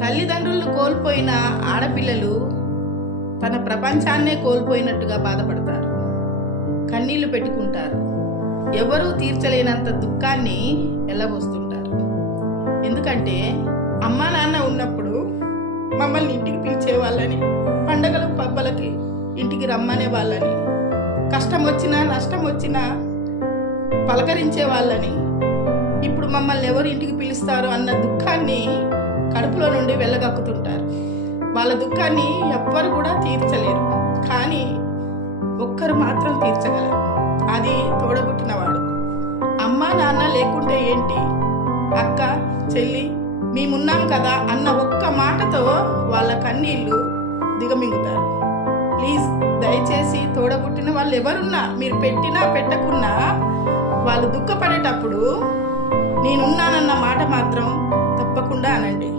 తల్లిదండ్రులను కోల్పోయిన ఆడపిల్లలు తన ప్రపంచాన్నే కోల్పోయినట్టుగా బాధపడతారు, కన్నీళ్లు పెట్టుకుంటారు, ఎవరూ తీర్చలేనంత దుఃఖాన్ని ఎల్లబోస్తుంటారు. ఎందుకంటే అమ్మా నాన్న ఉన్నప్పుడు మమ్మల్ని ఇంటికి పిలిచేవాళ్ళని, పండగల పబ్బలకి ఇంటికి రమ్మనే వాళ్ళని, కష్టం వచ్చినా నష్టం వచ్చినా పలకరించే వాళ్ళని, ఇప్పుడు మమ్మల్ని ఎవరు ఇంటికి పిలుస్తారు అన్న దుఃఖాన్ని కడుపులో నుండి వెళ్ళగక్కుతుంటారు. వాళ్ళ దుఃఖాన్ని ఎవ్వరు కూడా తీర్చలేరు, కానీ ఒక్కరు మాత్రం తీర్చగలరు, అది తోడబుట్టినవాడు. అమ్మా నాన్న లేకుంటే ఏంటి, అక్క చెల్లి మేమున్నాం కదా అన్న ఒక్క మాటతో వాళ్ళ కన్నీళ్ళు దిగమింగుతారు. ప్లీజ్ దయచేసి తోడబుట్టిన వాళ్ళు ఎవరున్నా, మీరు పెట్టినా పెట్టకున్నా, వాళ్ళు దుఃఖపడేటప్పుడు నేనున్నానన్న మాట మాత్రం తప్పకుండా అనండి.